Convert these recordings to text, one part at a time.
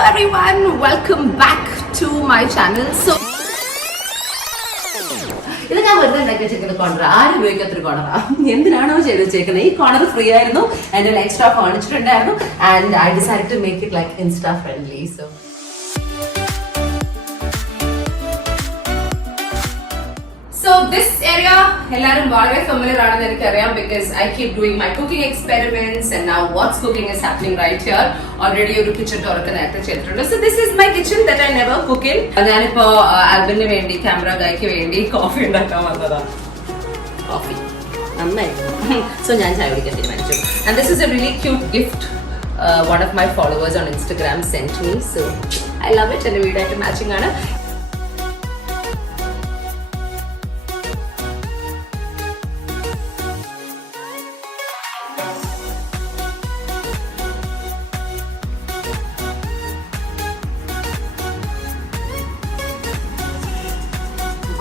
Hello everyone, welcome back to my channel. So ഇത് ഞാൻ വെറുതെ ഉണ്ടാക്കി വെച്ചിരിക്കുന്ന കോർണർ, ആരും ഉപയോഗിക്കാത്തൊരു കോർണറാ. എന്തിനാണോ ചെയ്ത് വെച്ചേക്കുന്നത്? ഈ കോർണർ ഫ്രീ ആയിരുന്നു, എൻ്റെ എക്സ്ട്രാ ഫർണിച്ചർ ഉണ്ടായിരുന്നു, and I decide to make it like Insta friendly. So this area ellarum very familiar aanennu enikku because I keep doing my cooking experiments, and now what's cooking is happening right here. Already oru kitchen tour okku nettu cheyidittundu. So this is my kitchen that I never cook in. ഞാൻ ഇപ്പോ ആൽബിന് വേണ്ടി ക്യാമറ ഗൈക്ക് വേണ്ടി കോഫി ഉണ്ടാക്കാൻ വന്നതാ. കോഫി നന്നായി. So ഞാൻ ചായ കുടിക്കാൻ തീരുമാനിച്ചു. And this is a really cute gift one of my followers on Instagram sent me. So I love it. എൻ്റെ വീടായിട്ട് മാച്ചിങ് ആണ്.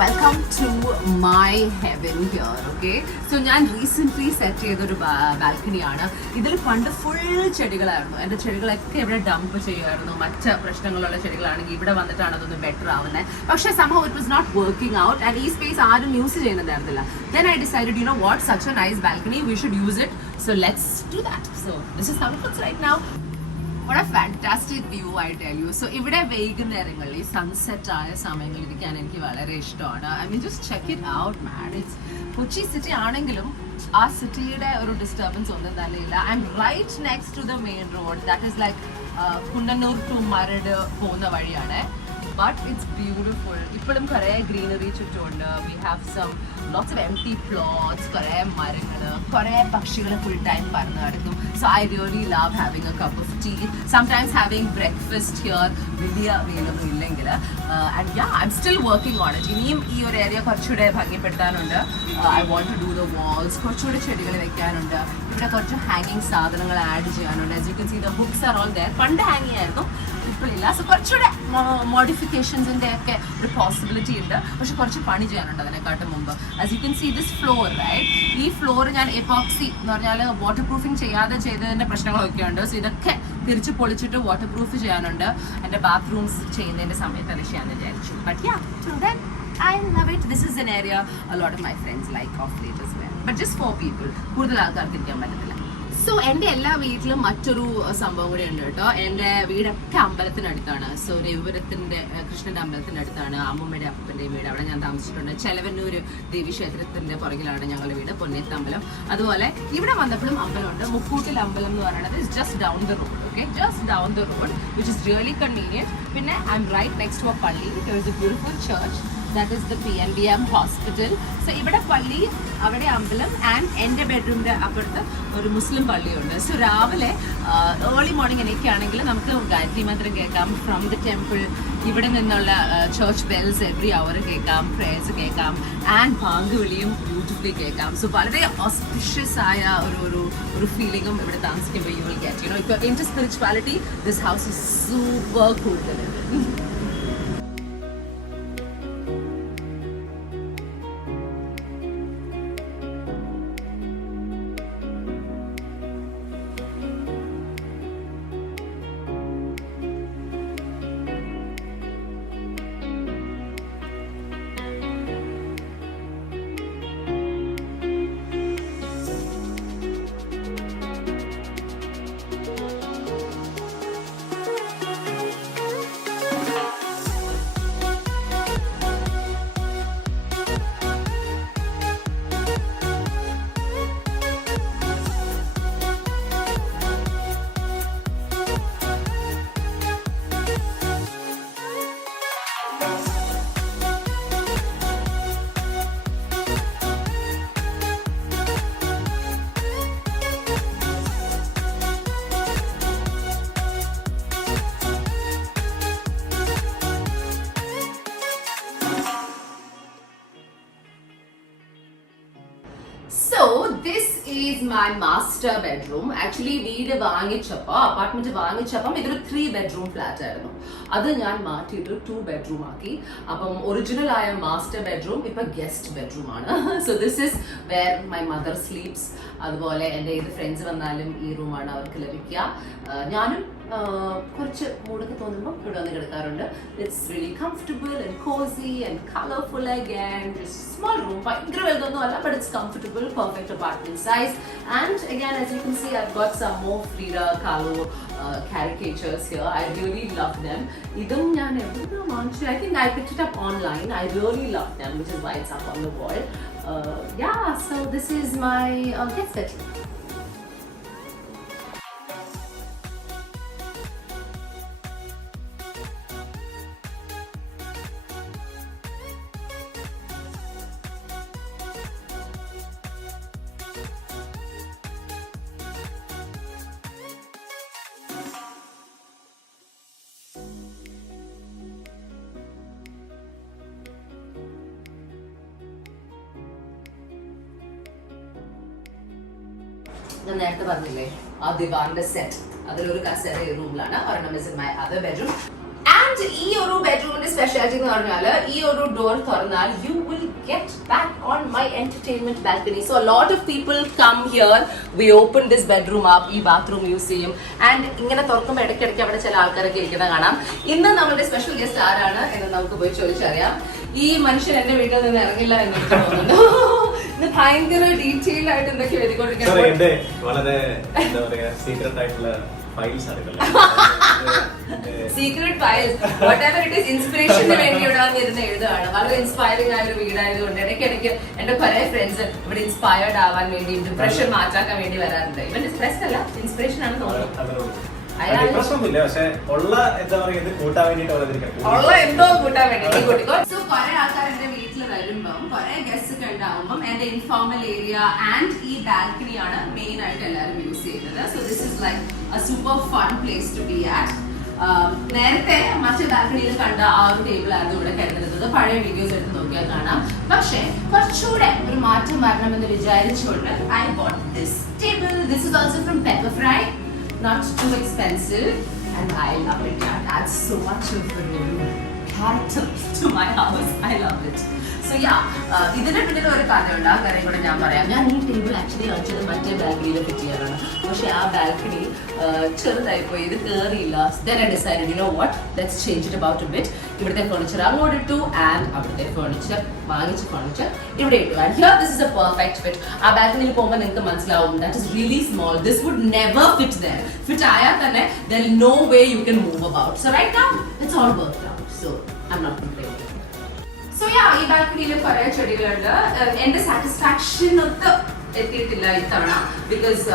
Welcome to my heaven here, okay? So ഞാൻ റീസെൻ്റ്ലി സെറ്റ് ചെയ്തൊരു ബാൽക്കണിയാണ്. ഇതിൽ പണ്ട് ഫുൾ ചെടികളായിരുന്നു. എൻ്റെ ചെടികളൊക്കെ ഇവിടെ ഡംപ് ചെയ്യുമായിരുന്നു. മറ്റ് പ്രശ്നങ്ങളുള്ള ചെടികളാണെങ്കിൽ ഇവിടെ വന്നിട്ടാണ് അതൊന്ന് ബെറ്റർ ആവുന്നത്. പക്ഷേ somehow it was not working out, and ഈ സ്പേസ് ആരും യൂസ് ചെയ്യുന്നുണ്ടായിരുന്നില്ല. Then I decided, you know what, such a nice balcony, we should use it. So let's do that. So this is how it looks right now. What a fantastic view, I tell you. So ഇവിടെ വൈകുന്നേരങ്ങളിൽ സൺസെറ്റ് ആയ സമയങ്ങളിൽ ഇരിക്കാൻ എനിക്ക് വളരെ ഇഷ്ടമാണ്. I mean, just check it out, man. It's Kochi സിറ്റി ആണെങ്കിലും ആ സിറ്റിയുടെ ഒരു ഡിസ്റ്റർബൻസ് ഒന്നും തന്നെ ഇല്ല. I'm right next to the main road. That is like Kundannoor to മരട് പോകുന്ന വഴിയാണ്. But it's beautiful. ഇപ്പോഴും കുറേ ഗ്രീനറി ചുറ്റുമുണ്ട്. We have some lots of empty plots, കുറേ മരങ്ങൾ, കുറേ പക്ഷികൾ ഫുൾ ടൈം പറന്ന് നടക്കും. So I really love having a cup of tea. Sometimes having breakfast here വലിയ വെയിലൊന്നും ഇല്ലെങ്കിൽ. And yeah, I'm still working on it. ഇനിയും ഈ ഒരു ഏരിയ കുറച്ചുകൂടെ ഭംഗിപ്പെടുത്താനുണ്ട്. I want to do the walls. കുറച്ചുകൂടെ ചെടികൾ വെക്കാനുണ്ട്. ഇവിടെ കുറച്ച് ഹാങ്ങിങ് സാധനങ്ങൾ ആഡ് ചെയ്യാനുണ്ട്. As you can see, the hooks are all there. പണ്ട് ഹാങ് ആയിരുന്നു, ഇപ്പോഴില്ല. സോ കുറച്ചുകൂടെ മോഡിഫിക്കേഷൻസിൻ്റെ ഒക്കെ ഒരു പോസിബിലിറ്റി ഉണ്ട്. പക്ഷെ കുറച്ച് പണി ചെയ്യാനുണ്ട് അതിനെക്കാട്ടും മുമ്പ്. As you can see this floor, right? ഈ ഫ്ലോർ ഞാൻ എപ്പോക്സി എന്ന് പറഞ്ഞാൽ വാട്ടർ പ്രൂഫിങ് ചെയ്യാതെ ചെയ്തതിൻ്റെ പ്രശ്നങ്ങളൊക്കെ ഉണ്ട്. സോ ഇതൊക്കെ തിരിച്ച് പൊളിച്ചിട്ട് വാട്ടർ പ്രൂഫ് ചെയ്യാനുണ്ട്. എൻ്റെ ബാത്റൂംസ് ചെയ്യുന്നതിൻ്റെ സമയത്ത് അത് ചെയ്യാമെന്ന് വിചാരിച്ചു. But yeah, till then I love it. This is an area a lot of my friends like of late as well. But just 4 people. കൂടുതൽ ആൾക്കാർക്ക് ഇരിക്കാൻ പറ്റത്തില്ല. സോ എൻ്റെ എല്ലാ വീട്ടിലും മറ്റൊരു സംഭവം കൂടി ഉണ്ട് കേട്ടോ. എൻ്റെ വീടൊക്കെ അമ്പലത്തിനടുത്താണ്. സോ രവിപുരത്തിൻ്റെ കൃഷ്ണൻ്റെ അമ്പലത്തിൻ്റെ അടുത്താണ് അമ്മൂമ്മയുടെ അപ്പൻ്റെയും വീട്. അവിടെ ഞാൻ താമസിച്ചിട്ടുണ്ട്. ചെലവന്നൂർ ദേവീക്ഷേത്രത്തിൻ്റെ പുറകിലാണ് ഞങ്ങളുടെ വീട്, പൊന്നേത്തമ്പലം. അതുപോലെ ഇവിടെ വന്നപ്പോഴും അമ്പലമുണ്ട്. മുക്കൂട്ടിൽ അമ്പലം എന്ന് പറയുന്നത് is just down the road, okay? Just down the road, which is really convenient. പിന്നെ I am right next to a palli. There is a beautiful church. That is the PNBM hospital. So ഇവിടെ പള്ളി, അവിടെ അമ്പലം, ആൻഡ് എൻ്റെ ബെഡ്റൂമിൻ്റെ അപ്പുറത്ത് ഒരു മുസ്ലിം പള്ളിയുണ്ട്. സോ രാവിലെ ഏർലി മോർണിംഗ് എനിക്കാണെങ്കിൽ നമുക്ക് ഗായത്രി മന്ത്രം കേൾക്കാം ഫ്രം ദ ടെമ്പിൾ. ഇവിടെ നിന്നുള്ള ചർച്ച് ബെൽസ് എവറി അവർ കേൾക്കാം, പ്രേയേഴ്സ് കേൾക്കാം, ആൻഡ് ബാങ്ക് വിളിയും ബ്യൂട്ടിഫുള്ളി കേൾക്കാം. സോ വളരെ ഓസ്പിഷ്യസ് ആയ ഒരു ഫീലിംഗും ഇവിടെ താമസിക്കുമ്പോൾ you will get. You know, ഇപ്പോൾ into spirituality this house is super cool. So this is my master bedroom. Actually വീട് വാങ്ങിച്ചപ്പോൾ, അപ്പാർട്ട്മെന്റ് വാങ്ങിച്ചപ്പം ഇതൊരു 3 bedroom ഫ്ലാറ്റ് ആയിരുന്നു. അത് ഞാൻ മാറ്റിയിട്ട് 2 bedroom ആക്കി. അപ്പം ഒറിജിനൽ ആയ മാസ്റ്റർ ബെഡ്റൂം ഇപ്പൊ ഗസ്റ്റ് ബെഡ്റൂം ആണ്. So this is where my mother sleeps. അതുപോലെ എൻ്റെ ഏത് ഫ്രണ്ട്സ് വന്നാലും ഈ റൂമാണ് അവർക്ക് ലഭിക്കുക. ഞാനും കുറച്ച് മൂടൊക്കെ തോന്നുമ്പോൾ ഇവിടെ വന്ന് കിടക്കാറുണ്ട്. It's really comfortable and cosy and colourful again. Small room, ഭയങ്കര വലുതൊന്നും അല്ല, but it's comfortable, perfect apartment size. And again as you can see I've got some more Frida Kahlo caricatures here. I really love them. Idum njan evidna vaanchu. I think I picked it up online. I really love them, which is why it's up on the wall. Yeah, so this is my guest bedroom. ഞാൻ നേരത്തെ പറഞ്ഞില്ലേ ആ ദിവാറിന്റെ സെറ്റ്, അതിലൊരു കസേര ഈ റൂമിലാണ്. ഒരെണ്ണം is in my other bedroom. And ഈ ഒരു ബെഡ്റൂമിന്റെ സ്പെഷ്യാലിറ്റി എന്ന് പറഞ്ഞാൽ ഈ ഒരു ഡോർ തുറന്നാൽ you will get back on my entertainment balcony. So lot of people come here, we open this bedroom up, ഈ ബാത്റൂം യൂസ് ചെയ്യും. ആൻഡ് ഇങ്ങനെ തുറക്കുമ്പോൾ ഇടയ്ക്കിടയ്ക്ക് അവിടെ ചില ആൾക്കാരൊക്കെ ഇരിക്കുന്നത് കാണാം. ഇന്ന് നമ്മുടെ സ്പെഷ്യൽ ഗസ്റ്റ് ആരാണ് എന്ന് നമുക്ക് പോയി ചോദിച്ചറിയാം. ഈ മനുഷ്യൻ എന്റെ വീട്ടിൽ നിന്ന് ഇറങ്ങില്ല എന്ന് എനിക്ക് തോന്നുന്നു. ഇന്ന് ഭയങ്കര ഡീറ്റെയിൽ ആയിട്ട് എന്തൊക്കെ എഴുതിക്കൊണ്ടിരിക്കുന്നത്. വളരെ എന്താ പറയാ സീക്രട്ട് ആയിട്ടുള്ള secret files, whatever it is, ഇൻസ്പിറേഷന് വേണ്ടി ഇവിടെ വന്നിരുന്ന് എഴുതുകയാണ്. വളരെ ഇൻസ്പയറിംഗ് ആയ ഒരു വീടായതുകൊണ്ട് ഇടയ്ക്കിടയ്ക്ക് എന്റെ കുറെ ഫ്രണ്ട്സ് ഇവിടെ ഇൻസ്പയർഡ് ആവാൻ വേണ്ടി, ഡിപ്രഷൻ മാറ്റാക്കാൻ വേണ്ടി വരാറുണ്ട്. ഇവൻ ഡിപ്രഷൻ അല്ല, ഇൻസ്പിറേഷൻ ആണ് തോന്നുന്നു. ഉള്ള എന്തോ കൂട്ടാൻ വേണ്ടി കൂട്ടിക്കോ. സോ കുറെ ആൾക്കാർ എന്റെ വീട്ടിൽ വരുമ്പം, കുറെ ഗസ്റ്റ് ഒക്കെ ഉണ്ടാവുമ്പം എന്റെ ഇൻഫോർമൽ ഏരിയ ആൻഡ് ഈ ബാൽക്കണി ആണ് മെയിൻ ആയിട്ട് എല്ലാവരും യൂസ് ചെയ്യുന്നത്. So this is like a super fun place to be at. നേരത്തെ മറ്റു ബാൽക്കണിയിൽ കണ്ട ആ ഒരു ടേബിൾ ആയിരുന്നു ഇവിടെ കിടന്നിരുന്നത്. പഴയ വീഡിയോസ് എടുത്ത് നോക്കിയാൽ കാണാം. പക്ഷെ കുറച്ചുകൂടെ ഒരു മാറ്റം വരണമെന്ന് വിചാരിച്ചുകൊണ്ട് I boat this table. This is also from pepper fry. Not too expensive, and I love it. Yeah, adds so much of character to my house. I love it. So yeah, ഇതിന്റെ പിന്നിൽ ഒരു കഥയുണ്ട്. ആ കാര്യം കൂടെ ഞാൻ പറയാം. ഞാൻ ഈ ടേബിൾ ആക്ച്വലി കാണിച്ചത് മറ്റേ ബാൽക്കണിയിൽ ഫിറ്റ് ചെയ്യാനാണ്. പക്ഷെ ആ ബാൽക്കണി ചെറുതായി പോയി, ഇത് കയറിയില്ല. Then I decided, you know what, let's change it about a bit. ഇവിടുത്തെ ഫർണിച്ചർ അങ്ങോട്ട് ഇട്ടു ആൻഡ് അവിടുത്തെ ഫർണിച്ചർ വാങ്ങിച്ച ഫർണിച്ചർ ഇവിടെ ഇട്ടു. And here this is a perfect fit. ആ ബാൽക്കണിയിൽ പോകുമ്പോൾ നിങ്ങൾക്ക് മനസ്സിലാവും that is really small. This would never fit there. Fit ആയാൽ തന്നെ there is no way you can move about. So right now it's all worked out. So I'm not complaining. So yeah, ഈ ബാൽക്കണിയിൽ കുറെ ചെടികളുണ്ട്. എന്റെ സാറ്റിസ്ഫാക്ഷൻ ഒത്ത് എത്തിയിട്ടില്ല ഇത്തവണ, ബിക്കോസ്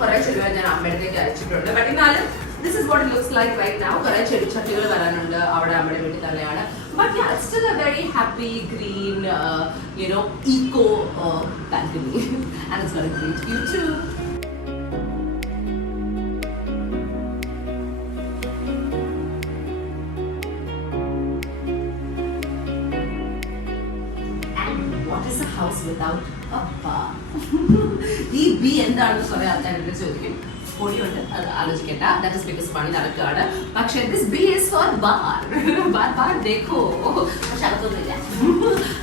കുറെ ചെടികൾ ഞാൻ അമ്മയുടെ അയച്ചിട്ടുണ്ട്. ബട്ട് എന്നാലും this is what it looks like right now. കുറെ ചെടിച്ചട്ടികൾ വരാനുണ്ട്, അവിടെ അമ്മയുടെ വീട്ടിൽ തന്നെയാണ്. But yeah, it's still a very happy green eco balcony and it's got a great view too. House without a bar. ഈ ബി എന്താണെന്ന് കുറെ ആൾക്കാരുടെ ചോദിക്കും. പൊടിയുണ്ട്, അത് ആലോചിക്കണ്ട. ദാറ്റ് ഇസ് ബിക്കോസ് പണി നടക്കുകയാണ്. പക്ഷെ this B is for bar. Bar ദേഖോ. പക്ഷെ അതൊന്നുമില്ല,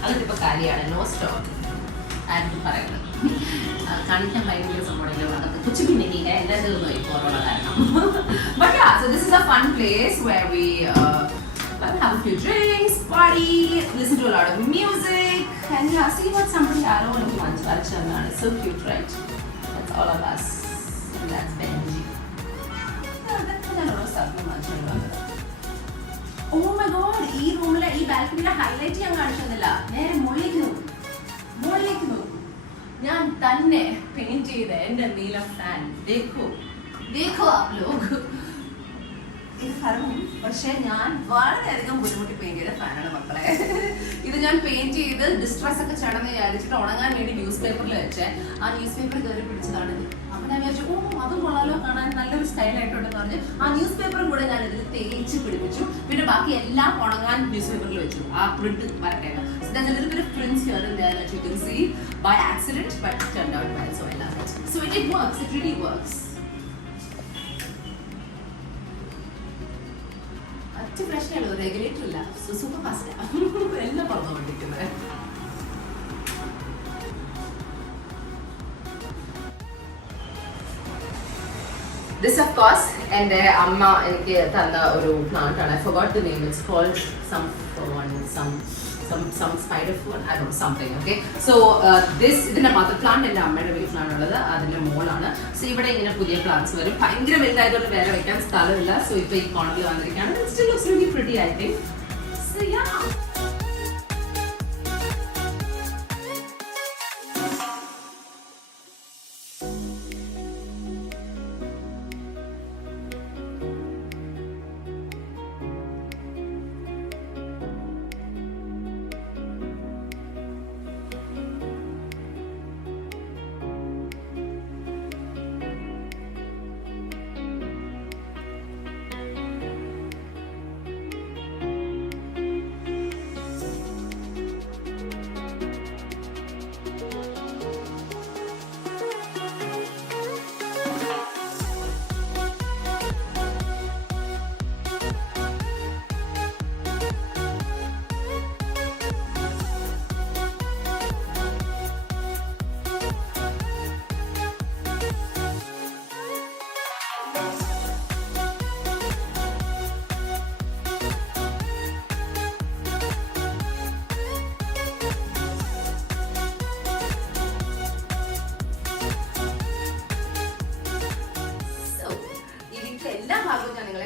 അതിപ്പോ കാര്യമാണ്. നോ സ്റ്റോക്ക് ആരും പറയുന്നത്. കാണിക്കാൻ ഭയങ്കര സംഭവം അകത്ത് കുച്ചു നെഹി ഹെ എല്ലാം തീർന്നു കൊറോണ കാരണം. But yeah, so this is A fun place where we have a few drinks, party, listen to a lot of music, and yeah, see what somebody arrow into one's culture. It's so cute, right? That's all of us, and that's Benji. That's another stuff. Oh my god, ee room la ee balcony la highlight cheyan kanisannilla. Nere molekku ഞാൻ തന്നെ പെയിന്റ് ചെയ്ത എന്റെ നീല ഫാൻ. देखो आप लोग. ഇത് കാരണം പക്ഷെ ഞാൻ വളരെയധികം ബുദ്ധിമുട്ടി പെയിന്റ് ചെയ്ത ഫാനാണ് മക്കളെ. ഇത് ഞാൻ പെയിന്റ് ചെയ്ത് ഡിസ്ട്രസ് ഒക്കെ ചടന്ന് വിചാരിച്ചിട്ട് ഉണങ്ങാൻ വേണ്ടി ന്യൂസ് പേപ്പറിൽ വെച്ചേ. ആ ന്യൂസ് പേപ്പർ കയറി പിടിച്ചതാണ്. അപ്പൊ ഞാൻ വിചാരിച്ചു, അതും കൊള്ളാലോ, കാണാൻ നല്ലൊരു സ്റ്റൈലായിട്ടുണ്ടെന്ന് പറഞ്ഞ് ആ ന്യൂസ് പേപ്പറും കൂടെ ഞാൻ ഇതിൽ തേച്ച് പിടിപ്പിച്ചു. പിന്നെ ബാക്കി എല്ലാം ഉണങ്ങാൻ ന്യൂസ് പേപ്പറിൽ വെച്ചു, ആ പ്രിന്റ് വരട്ടെ. So there's a little bit of prints here and there that you can see by accident, but it turned out well, so I love it. So it works, it really works. പ്രശ്നമുള്ളൂ, regulator ഇല്ല. Super fast എല്ലാം പറഞ്ഞുകൊണ്ടിരിക്കുന്നത്. This of course എൻ്റെ അമ്മ എനിക്ക് തന്ന ഒരു plant ആണ്. I forgot the name. It's called some spider food, I don't know, something. Okay, so this ഇതിന്റെ മദർ പ്ലാന്റ് എൻ്റെ അമ്മയുടെ വീട്ടിലാണുള്ളത്, അതിന്റെ മോളാണ്. സോ ഇവിടെ ഇങ്ങനെ പുതിയ പ്ലാന്റ്സ് വരും. ഭയങ്കര വലുതായതുകൊണ്ട് വേറെ വെക്കാൻ സ്ഥലമില്ല. സോ ഇപ്പൊ ഈ കോണിൽ വന്നിരിക്കുകയാണ്. It still looks really pretty, I think. So yeah.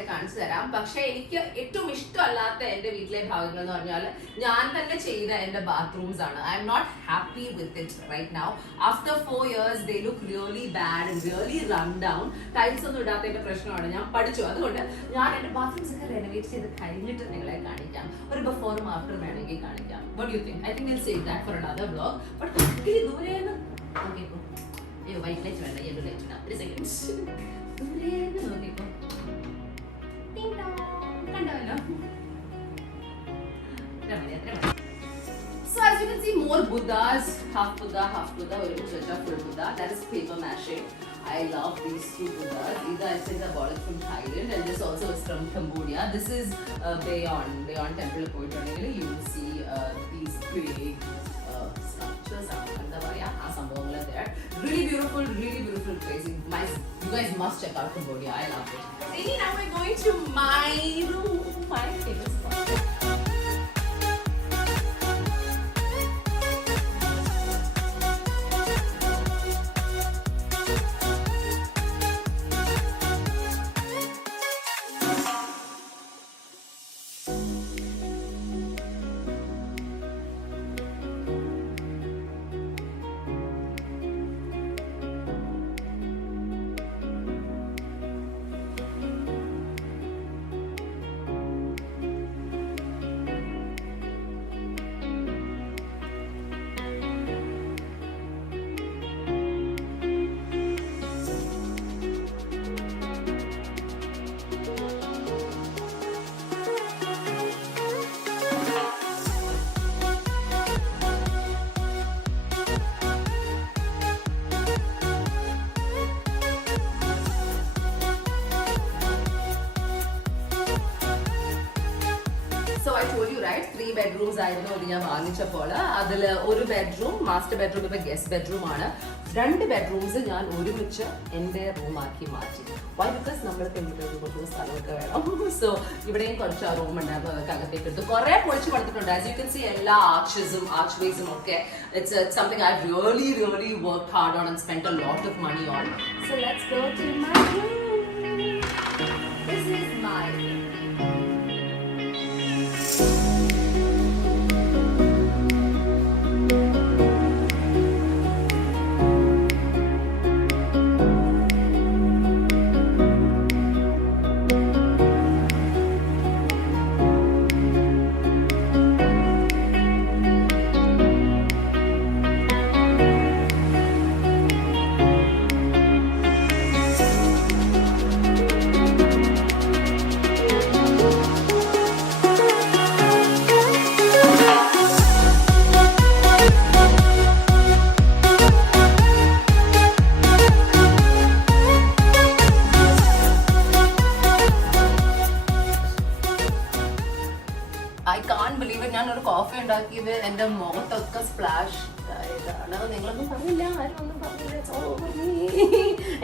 കാണിച്ചു തരാം. പക്ഷെ എനിക്ക് ഏറ്റവും ഇഷ്ടമല്ലാത്ത എന്റെ വീട്ടിലെ ഭാഗങ്ങൾ എന്ന് പറഞ്ഞാൽ ഞാൻ തന്നെ ചെയ്ത എന്റെ ബാത്റൂംസ് ആണ്. I'm not happy with it right now. After 4 years they look really bad and really run down. Tiles ഒന്നും ഇടാത്തതിന്റെ പ്രശ്നമാണ്. ഞാൻ പഠിച്ചു. അതുകൊണ്ട് ഞാൻ എന്റെ ബാത്റൂംസ് ഒക്കെ റെനോവേറ്റ് ചെയ്ത് കഴിഞ്ഞിട്ട് നിങ്ങളെ കാണിക്കാം. ഒരു ബിഫോറും ആഫ്റ്റർ വേണമെങ്കിൽ കാണിക്കാം. What do you think? I think I'll save that for another vlog. But ഈ ദൂരെന്ന് നോക്കിക്കോ. അയ്യോ വൈറ്റ് ലൈറ്റ് വേണ്ട, യെല്ലോ ലൈറ്റ് ഇടാം. ഒരു സെക്കൻഡ്. ദൂരെന്ന് നോക്കിക്കോ. So as you can see, more Buddhas, half Buddha, or full Buddha. That is paper mache. I love these two Buddhas. These I think are bought from Thailand, and this also is from Cambodia. This is Bayon Temple of Poetry. You will see these big sculptures. There. Really beautiful place. You guys must check out Cambodia. I love it. See, now we're going to my room, my favorite spot. So I told you right, 3 bedrooms ആയിരുന്നു ഞാൻ വാങ്ങിച്ചപ്പോൾ. അതിൽ ഒരു bedroom master bedroom ഇപ്പൊ guest bedroom ആണ്. 2 bedrooms ഞാൻ ഒരുമിച്ച് എൻ്റെ റൂമാക്കി മാറ്റി. വൈ? ബിക്കോസ് നമ്മൾ പെൺകുട്ടികൾക്ക് കുറച്ച് സ്ഥലമൊക്കെ വേണം. സോ ഇവിടെയും കുറച്ച് റൂം ഉണ്ടായിരുന്നു, അതൊക്കെ അകത്തേക്ക് എടുത്തു. കുറെ പൊളിച്ച് പടുത്തിട്ടുണ്ട്. ആസ് യു കൻ സി എല്ലാ ആർച്ചസും ആർച്ച്വേസും ഒക്കെ. It's something I've really worked hard on and spent a lot of money on. So let's go to my room. This is my room. I can't believe it. ഞാൻ ഒരു കോഫി ഉണ്ടാക്കിയത് എൻ്റെ മുഖത്തൊക്കെ splash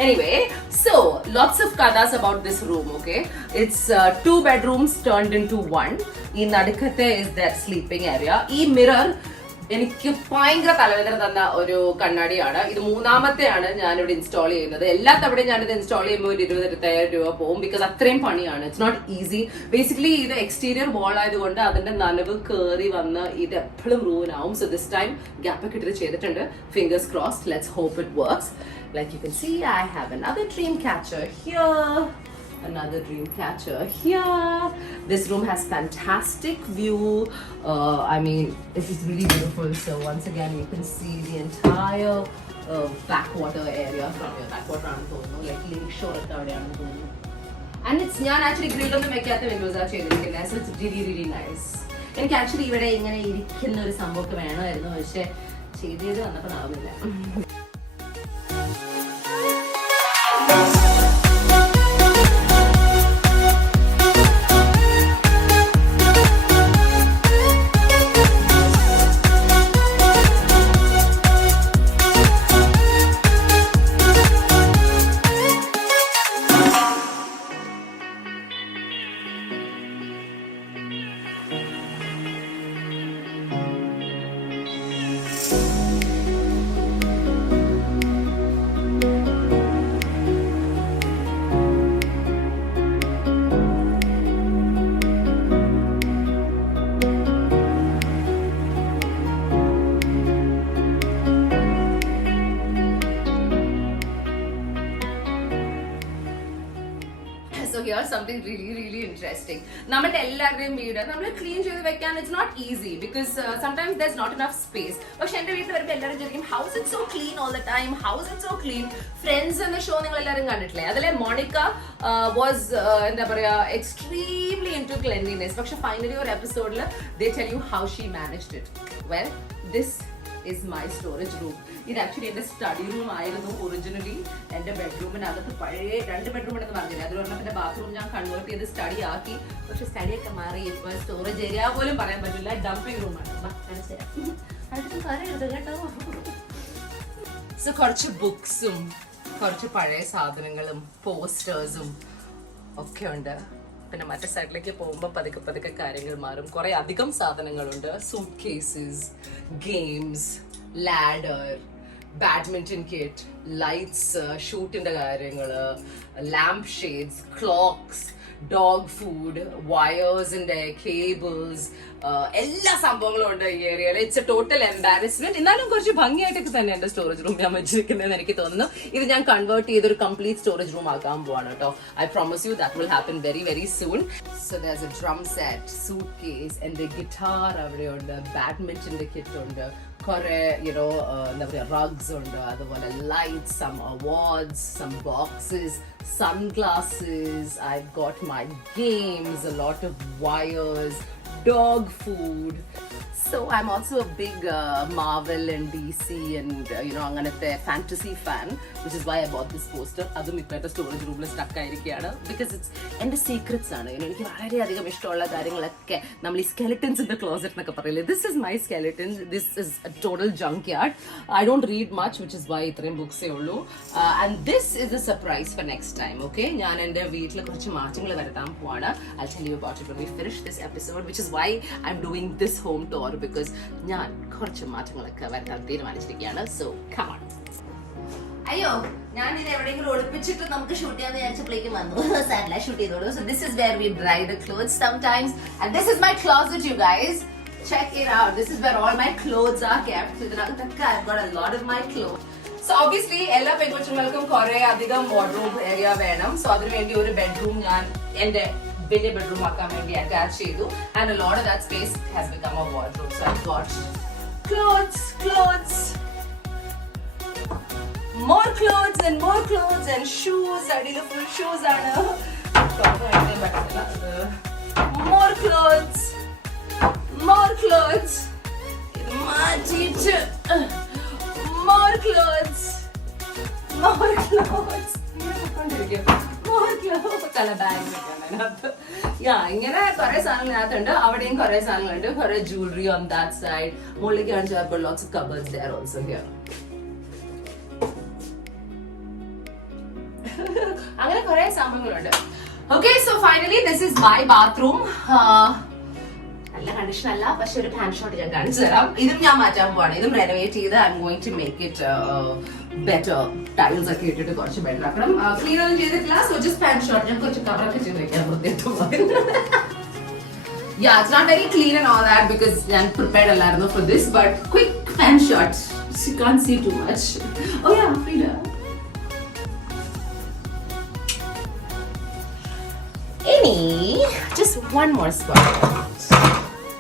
Anyway, so lots of kathas about this room, okay? It's 2 bedrooms turned into 1. In Nadikate is their sleeping area. This mirror എനിക്ക് ഭയങ്കര തലവേദന തന്ന ഒരു കണ്ണാടിയാണ്. ഇത് 3ാമത്തെയാണ് ഞാനിവിടെ ഇൻസ്റ്റാൾ ചെയ്യുന്നത്. എല്ലാ തവണയും ഞാനിത് ഇൻസ്റ്റാൾ ചെയ്യുമ്പോൾ ഒരു 20,000 രൂപ പോകും. ബിക്കോസ് അത്രയും പണിയാണ്. It's not easy. ബേസിക്കലി ഇത് എക്സ്റ്റീരിയർ വാൾ ആയതുകൊണ്ട് അതിന്റെ നനവ് കയറി വന്ന് ഇത് എപ്പോഴും റൂനാവും. സോ ദിസ് ടൈം ഗ്യാപ്പ് ഒക്കെ ഇട്ടിട്ട് ചെയ്തിട്ടുണ്ട്. Fingers crossed. Let's hope it works. Like you can see, I have another dream catcher here. Another dream catcher here. This room has fantastic view. I mean, this is really beautiful. So once again, you can see the entire backwater area from here. Backwater ആണ് തോന്നുന്നു. Like lake shore ഒക്കെ അവിടെയാണ് തോന്നുന്നു. And it's ഞാൻ actually grill ഒന്നും വെക്കാത്ത windows ആ ചെയ്തിരിക്കുന്നത്. So it's really really nice. എനിക്ക് actually ഇവിടെ ഇങ്ങനെ ഇരിക്കുന്ന ഒരു സംഭവമൊക്കെ വേണമായിരുന്നു. പക്ഷേ ചെയ്ത് വന്നപ്പോൾ ആവുന്നില്ല. So here's something really really interesting. നമ്മുടെ എല്ലാവരുടെയും വീട് നമ്മൾ ക്ലീൻ ചെയ്ത് വെക്കാൻ it's not easy because sometimes there's not enough space. പക്ഷെ എൻ്റെ വീട്ടിൽ വരുമ്പോൾ എല്ലാവരും ചോദിക്കും how is it so clean all the time? How is it so clean? Friends എന്ന ഷോ നിങ്ങൾ എല്ലാവരും കണ്ടിട്ടില്ലേ? അതിലെ മോണിക്ക was എന്താ പറയാ extremely into cleanliness. പക്ഷെ ഫൈനലി ഒരു എപ്പിസോഡിൽ they tell you how she managed it. Well, this is my storage room. ഇത് ആക്ച്വലി എൻ്റെ സ്റ്റഡി റൂം ആയിരുന്നു ഒറിജിനലി. എൻ്റെ ബെഡ്റൂമിനകത്ത് പഴയ 2 ബെഡ്റൂം ഉണ്ടെന്ന് പറഞ്ഞില്ല. അതിലൊരെണ്ണത്തിന്റെ ബാത്റൂം ഞാൻ കൺവേർട്ട് ചെയ്ത് സ്റ്റഡി ആക്കി. പക്ഷെ സ്റ്റഡിയൊക്കെ മാറി. ഇപ്പോൾ സ്റ്റോറേജ് ഏരിയ പോലും പറയാൻ പറ്റില്ല. ഡംപിംഗ് റൂമാണ്. അടുത്തും കാര്യമുണ്ട് കേട്ടോ. സോ കുറച്ച് ബുക്സും കുറച്ച് പഴയ സാധനങ്ങളും പോസ്റ്റേഴ്സും ഒക്കെ ഉണ്ട്. പിന്നെ മറ്റേ സൈഡിലേക്ക് പോകുമ്പോൾ പതുക്കെ പതുക്കെ കാര്യങ്ങൾ മാറും. കുറെ അധികം സാധനങ്ങളുണ്ട്. Suitcases, games, ladder, badminton kit, lights, ഷൂട്ടിന്റെ കാര്യങ്ങള്, lamp shades, clocks, dog food, വയേഴ്സിന്റെ കേബിൾസ്, എല്ലാ സംഭവങ്ങളും ഉണ്ട് ഈ ഏരിയയിൽ. It's a total embarrassment. എന്നാലും കുറച്ച് ഭംഗിയായിട്ടൊക്കെ തന്നെ എന്റെ സ്റ്റോറേജ് റൂം ഞാൻ വെച്ചിരിക്കുന്നതെന്ന് എനിക്ക് തോന്നുന്നു. ഇത് ഞാൻ കൺവേർട്ട് ചെയ്തൊരു കംപ്ലീറ്റ് സ്റ്റോറേജ് റൂം ആക്കാൻ പോവാണ് കേട്ടോ. I promise you that will happen very very soon. So there's a drum set, suitcase, എന്റെ ഗിറ്റാർ അവിടെയുണ്ട്, ബാഡ്മിന്റന്റെ കിറ്റ് ഉണ്ട്, കുറെ എന്താ പറയുക റഗ്സ് ഉണ്ട്, അതുപോലെ lights, some awards, some boxes, sunglasses, I've got my games, a lot of wires, dog food. So I'm also a big Marvel and DC and anganathe fantasy fan, which is why I bought this poster. Adum ippete storage room la stuck aayirikkana because it's ende secrets aanu. Enakku valare adhigam ishtamulla കാര്യങ്ങളൊക്കെ നമ്മൾ ഈ skeletons in the closet എന്നൊക്കെ പറയില്ലേ. This is my skeleton. This is a total junkyard. I don't read much, which is why ഇത്രയും books ഏ ഉള്ളൂ. And this is a surprise for next time, okay? ഞാൻ എൻ്റെ വീട്ടിൽ കുറച്ച് മാറ്റങ്ങൾ വരുത്താൻ പോവാണ്. I'll tell you about it when we finish this episode, which is why I'm doing this home tour. Because ഞാൻ കുറച്ച് മാറ്റങ്ങളൊക്കെ വരുത്താൻ തീരുമാനിച്ചിരിക്കുകയാണ്. So come on. അയ്യോ, ഞാൻ ഇത് എവിടെയെങ്കിലും ഒളിപ്പിച്ചിട്ട് നമുക്ക് ഷൂട്ട് ചെയ്യാന്ന് വിചാരിച്ചപ്പോഴേക്കും വന്നു. സാറ്റലൈറ്റ് ഷൂട്ട് ചെയ്തോളൂ. So this is where we dry the clothes sometimes and this is my closet you guys. Check it out. This is where all my clothes are kept. So ഇതിനകത്തൊക്കെ I've got a lot of my clothes. So obviously എല്ലാ പെൺകൊച്ചുങ്ങൾക്കും കുറെ അധികം wardrobe area വേണം. സോ അതിനു വേണ്ടി ഒരു ബെഡ്റൂം ഞാൻ എൻ്റെ വലിയ ബെഡ്റൂം ആക്കാൻ വേണ്ടി അറ്റാച്ച് ചെയ്തു. And a lot of that space has become a wardrobe. So I've got clothes, more clothes and shoes. അടിയിൽ full shoes ആണ്. more clothes ഇത് മാറ്റിയിട്ട് more clothes more clothes colour bag വെക്കണം അതിനകത്ത്. ഇങ്ങനെ കുറെ സാധനങ്ങളിനകത്തുണ്ട്. അവിടെയും കുറെ സാധനങ്ങളുണ്ട്. കുറെ jewelry on that side. മുകളിലേക്ക് കാണിച്ചാൽ lots of cupboards there also here. അങ്ങനെ കുറെ സംഭവങ്ങളുണ്ട്. Okay, so finally this is my bathroom. നല്ല കണ്ടീഷൻ അല്ല, പക്ഷെ ഒരു പാൻ ഷോട്ട് ഞാൻ കാണിച്ചു തരാം. ഇതും ഞാൻ മാറ്റാൻ പോവാണ്. ഇതും റെനോവേറ്റ് ചെയ്ത് I'm going to make it better. Tiles ഒക്കെ ഇട്ടിട്ട് കുറച്ച് ബെറ്റർ ആക്കണം. ക്ലീൻ ഒന്നും ചെയ്തിട്ടില്ല, സോ ജസ്റ്റ് പാൻ ഷോട്ട്. ഞാൻ കുറച്ച് കവറൊക്കെ ചെയ്ത് വെക്കാൻ വൃത്തിയായിട്ട്. Yeah, it's not very clean and all that because ഞാൻ prepared അല്ലായിരുന്നു for this, but quick pan shot. You can't see too much. Oh yeah, Frida. Just one more spot.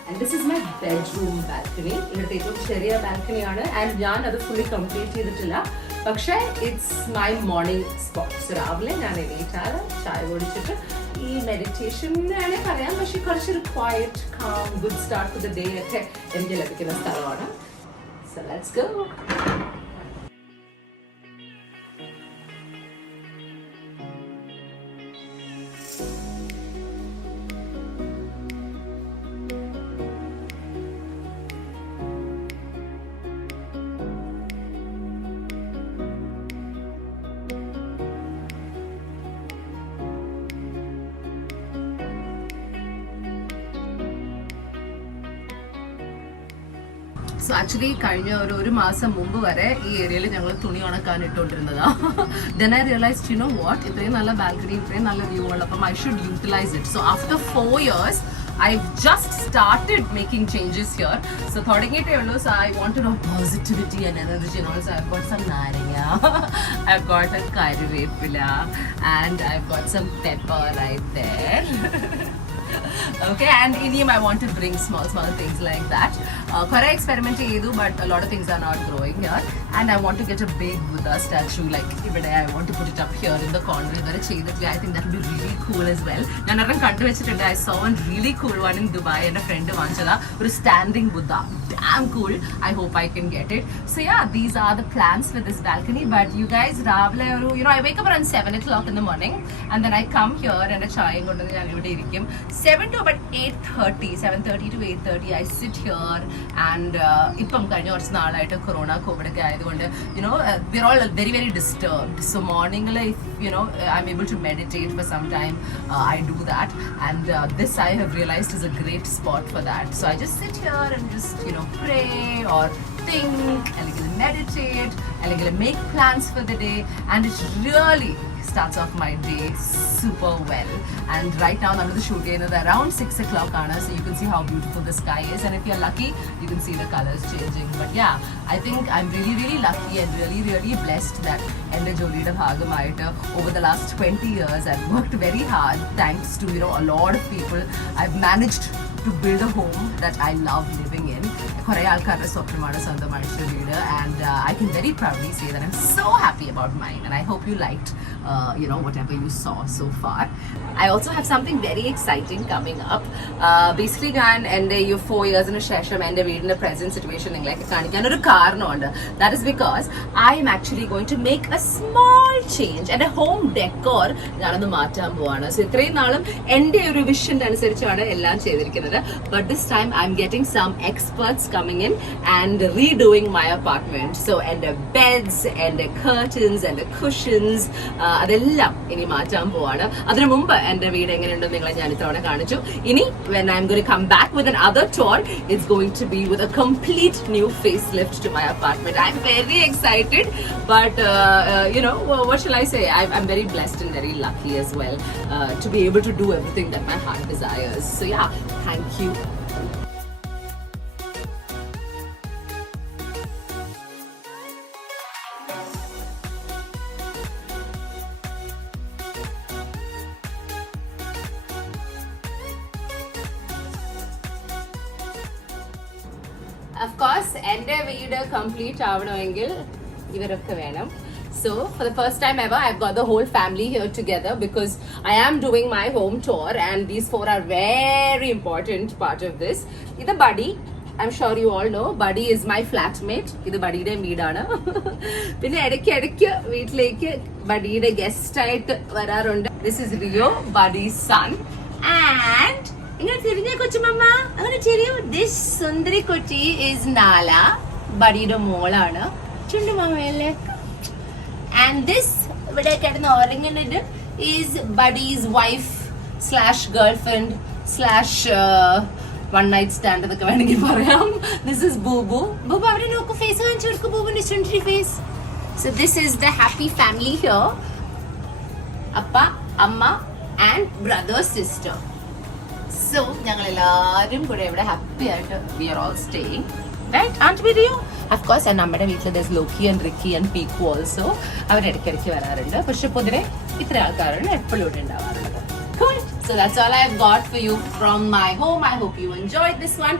And this is my bedroom balcony. ഇവിടുത്തെ ഏറ്റവും ചെറിയ balcony ആണ്. And ഞാൻ അത് fully complete ചെയ്തിട്ടില്ല. പക്ഷേ it's my morning spot. So രാവിലെ ഞാൻ എണീറ്റാൽ ചായ കുടിച്ചിട്ട് ഈ മെഡിറ്റേഷൻ വേണേ പറയാം, പക്ഷെ കുറച്ചൊരു quiet calm good start to the day ഒക്കെ എനിക്ക് ലഭിക്കുന്ന സ്ഥലമാണ്. So let's go. So actually കഴിഞ്ഞ ഒരു മാസം മുമ്പ് വരെ ഈ ഏരിയയിൽ ഞങ്ങൾ തുണി ഉണക്കാൻ ഇട്ടുകൊണ്ടിരുന്നതാ. Then I realised, you know what, ഇത്രയും നല്ല ബാൽക്കണി, ഇത്രയും നല്ല വ്യൂ ഉള്ളപ്പം I should utilise it. So after 4 years I've just started making changes here. So തുടങ്ങിയിട്ടേ ഉള്ളൂ. So I want to know positivity and energy and also I've got some naranga, I've got a karivepila and I've got some pepper right there. Okay, and Indium I want to bring small things like that. Kore experiment chedu, but a lot of things are not growing here. And I want to get a big Buddha statue like ivide. I want to put it up here in the corner. Ivare cheyidittu. I think that would be really cool as well. Nan aran kandu vechittund. I saw one really cool one in Dubai and a friend vanchada oru standing Buddha. Damn cool. I hope I can get it. So yeah, these are the plans for this balcony. But you guys, ravile oru, you know, I wake up around 7 o'clock in the morning and then I come here and a chai kondu njan ivide irikkum. 7 to about 8:30, 7:30 to 8:30 I sit here and ippam kazhinja korchu naalayitte corona covid okke aayathukonde, you know, we're all very very disturbed. So morning if you know I'm able to meditate for some time, I do that, and this I have realized is a great spot for that. So I just sit here and just, you know, pray or think, and meditate, and make plans for the day, and it really starts off my day super well. And right now I'm shoot around 6 o'clock, so you can see how beautiful the sky is, and if you're lucky you can see the colors changing. But yeah, I think I'm really really lucky and really really blessed that ende joliyude bhagamayitte over the last 20 years I've worked very hard, thanks to, you know, a lot of people. I've managed to build a home that I love living in. കുറേ ആൾക്കാരുടെ സ്വപ്നമാണ് സ്വന്തമായിട്ട് വീട്, and I can very proudly say that I'm so happy about mine, and I hope you liked you know, whatever you saw so far. I also have something very exciting coming up. Basically ഞാൻ എൻ്റെ ഈ 4 yearsന് ശേഷം എൻ്റെ വീടിൻ്റെ present situation നിങ്ങളൊക്കെ കാണിക്കാൻ ഒരു കാരണമുണ്ട്. That is because I am actually going to make a small change. എൻ്റെ ഹോം ഡെക്കോർ ഞാനൊന്ന് മാറ്റാൻ പോവാണ്. സോ ഇത്രയും നാളും എൻ്റെ ഒരു വിഷൻ്റെ അനുസരിച്ചാണ് എല്ലാം ചെയ്തിരിക്കുന്നത്. But this time I'm getting some experts coming in and redoing my apartment. So and the beds and the curtains and the cushions, അതെല്ലാം ഇനി മാറ്റാൻ പോവാണ്. അതിനു മുമ്പ് എൻ്റെ വീട് എങ്ങനെയുണ്ടെന്ന് നിങ്ങളെ ഞാൻ ഇത്തവണ കാണിച്ചു. ഇനി when I'm going to come back with another tour, it's going to be with a complete new facelift to my apartment. I'm very excited, but you know, what shall I say, I'm very blessed and very lucky as well to be able to do everything that my heart desires. So yeah, thank you. Of course, എൻ്റെ വീട് കംപ്ലീറ്റ് ആവണമെങ്കിൽ ഇവരൊക്കെ വേണം. So for the first time ever, I've got the whole family here together because I am doing my home tour, and these 4 are very important part of this. This Buddy, I'm sure you all know, Buddy is my flatmate. This Buddyയുടെ വീടാണ്. പിന്നെ ഇടയ്ക്ക് വീട്ടിലേക്ക് Buddyയുടെ ഗസ്റ്റ് ആയിട്ട് വരാറുണ്ട്. This is Rio, Buddy's son. And ഇങ്ങനെ തിരിഞ്ഞ കൊച്ചുമമ്മ അങ്ങനെ ചെറിയ ദിസ് സുന്ദരി കുട്ടി ഈസ് നാല, ബഡിയുടെ മോളാണ്. ചുണ്ടുമമ്മയല്ലേ. ആൻഡ് ദിസ് ഇവിടെ കിടന്ന് ഉറങ്ങുന്നത് is buddies wife slash girl friend slash one night stand എന്നൊക്കെ വേണമെങ്കിൽ പറയാം. This is Boobu. ബൂബു അവിടെ നോക്കൂ, ഫേസ് കാണിച്ചു കൊടുക്കും, ബൂബുന്റെ ചുണ്ടരി face. So this is the happy family here. Appa, amma and brother sister. So ഞങ്ങൾ എല്ലാവരും കൂടെ ഇവിടെ ഹാപ്പി ആയിട്ട് we are all staying, right? And with you of course. നമ്മുടെ വീട്ടിൽ ദസ് Loki and Ricky and Peeku also. അവരിടയ്ക്കിടയ്ക്ക് വരാറുണ്ട്. പക്ഷെ പൊതുവെ ഇത്ര ആൾക്കാരാണ് എപ്പോഴും ഇവിടെ ഉണ്ടാവാറുള്ളത്. Cool. So that's all I've got for you from my home. I hope you enjoyed this one.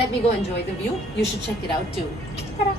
Let me go enjoy the view. You should check it out too. Ta-da.